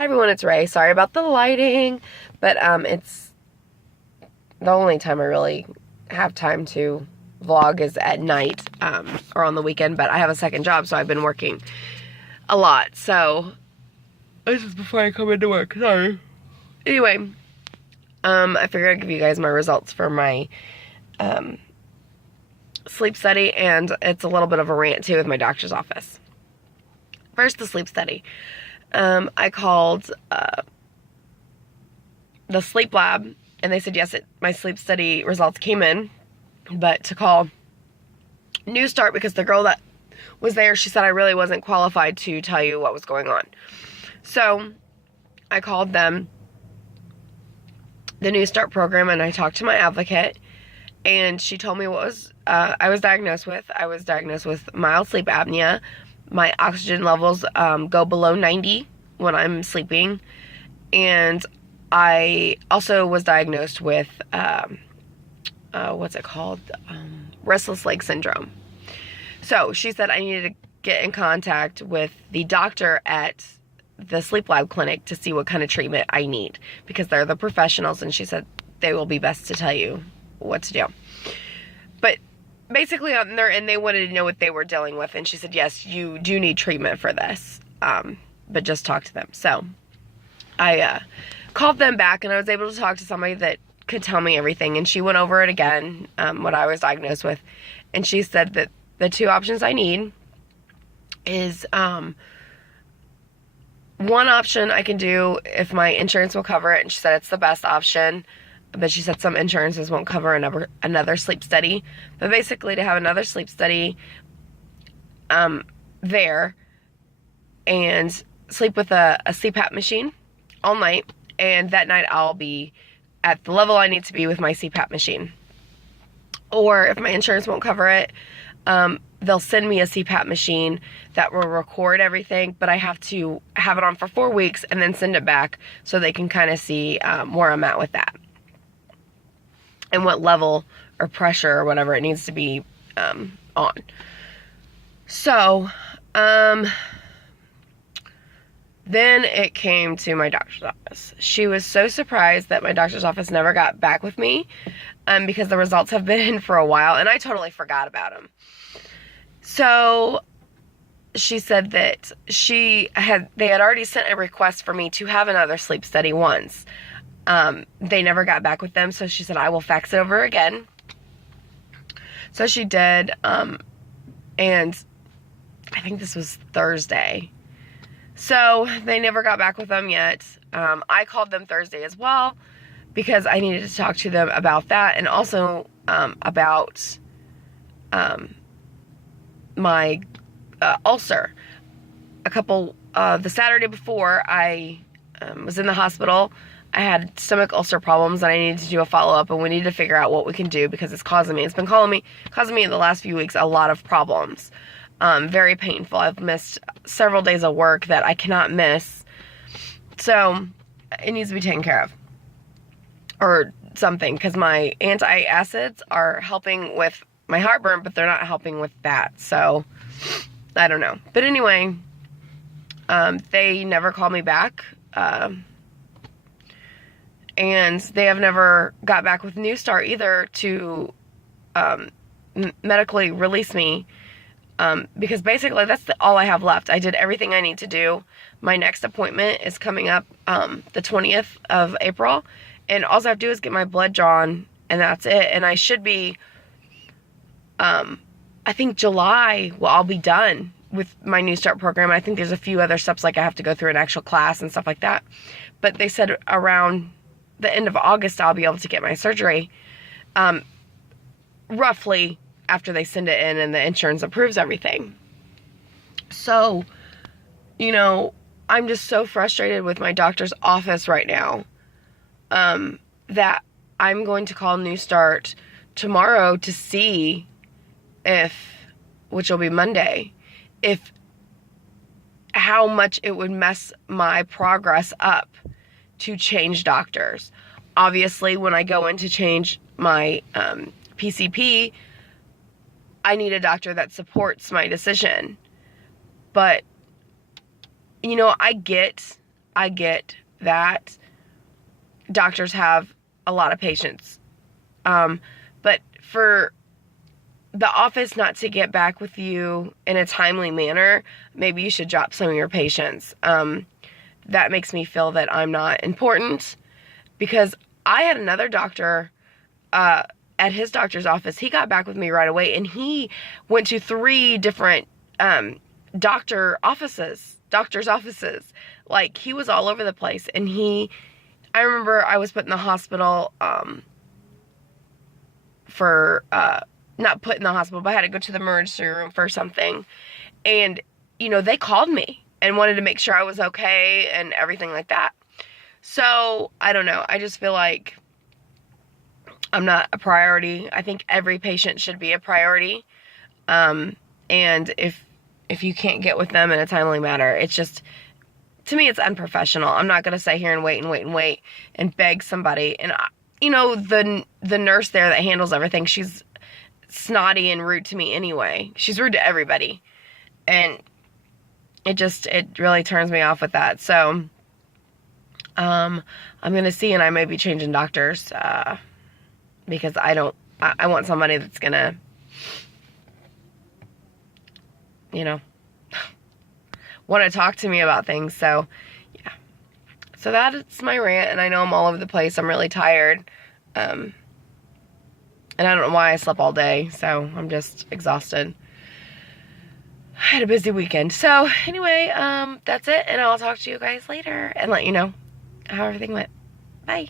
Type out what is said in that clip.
Hi everyone, it's Ray. Sorry about the lighting, but it's the only time I really have time to vlog is at night or on the weekend, but I have a second job, so I've been working a lot. So this is before I come into work. Sorry. Anyway, I figured I'd give you guys my results for my sleep study, and it's a little bit of a rant too with my doctor's office. First, the sleep study. I called the sleep lab, and they said yes, my sleep study results came in, but to call New Start, because the girl that was there, she said I really wasn't qualified to tell you what was going on. So I called them, the New Start program, and I talked to my advocate, and she told me what was I was diagnosed with. I was diagnosed with mild sleep apnea. My oxygen levels go below 90 when I'm sleeping, and I also was diagnosed with what's it called? Restless leg syndrome. So she said I needed to get in contact with the doctor at the sleep lab clinic to see what kind of treatment I need, because they're the professionals, and she said they will be best to tell you what to do. But basically on there, and they wanted to know what they were dealing with, and she said, yes, you do need treatment for this, but just talk to them. So I called them back, and I was able to talk to somebody that could tell me everything, and she went over it again, what I was diagnosed with, and she said that the two options I need is one option I can do if my insurance will cover it, and she said it's the best option, but she said some insurances won't cover another sleep study. But basically, to have another sleep study there and sleep with a CPAP machine all night, and that night I'll be at the level I need to be with my CPAP machine. Or if my insurance won't cover it, they'll send me a CPAP machine that will record everything, but I have to have it on for 4 weeks and then send it back so they can kind of see where I'm at with that, and what level or pressure or whatever it needs to be on. So, then it came to my doctor's office. She was so surprised that my doctor's office never got back with me, because the results have been in for a while, and I totally forgot about them. So she said that they had already sent a request for me to have another sleep study once. They never got back with them, so she said, I will fax it over again. So she did, and I think this was Thursday. So they never got back with them yet. I called them Thursday as well, because I needed to talk to them about that, and also about my ulcer. The Saturday before, I was in the hospital. I had stomach ulcer problems, and I needed to do a follow-up, and we need to figure out what we can do, because it's causing me in the last few weeks a lot of problems. Very painful. I've missed several days of work that I cannot miss. So it needs to be taken care of, or something, because my antacids are helping with my heartburn, but they're not helping with that. So I don't know. But anyway, they never called me back. And they have never got back with New Start either to medically release me, because basically that's all I have left. I did everything I need to do. My next appointment is coming up the 20th of April, and all I have to do is get my blood drawn, and that's it. And I should be, I think July, I'll be done with my New Start program. I think there's a few other steps, like I have to go through an actual class and stuff like that. But they said around the end of August I'll be able to get my surgery, roughly after they send it in and the insurance approves everything. So, I'm just so frustrated with my doctor's office right now, that I'm going to call New Start tomorrow to see which will be Monday, how much it would mess my progress up to change doctors. Obviously, when I go in to change my PCP, I need a doctor that supports my decision. But, I get I get that doctors have a lot of patients. But for the office not to get back with you in a timely manner, maybe you should drop some of your patients. That makes me feel that I'm not important, because I had another doctor at his doctor's office. He got back with me right away, and he went to 3 different doctor's offices. Like, he was all over the place. And I remember I was put in the hospital not put in the hospital, but I had to go to the emergency room for something. And, they called me and wanted to make sure I was okay and everything like that. So, I don't know. I just feel like I'm not a priority. I think every patient should be a priority. And if you can't get with them in a timely manner, it's just, to me, it's unprofessional. I'm not going to sit here and wait and beg somebody. And, the nurse there that handles everything, she's snotty and rude to me anyway. She's rude to everybody. And it really turns me off with that. So, I'm going to see, and I may be changing doctors, because I want somebody that's going to, want to talk to me about things. So, yeah. So that's my rant, and I know I'm all over the place. I'm really tired. And I don't know why I slept all day, so I'm just exhausted. I had a busy weekend. So, anyway, that's it, and I'll talk to you guys later and let you know how everything went. Bye.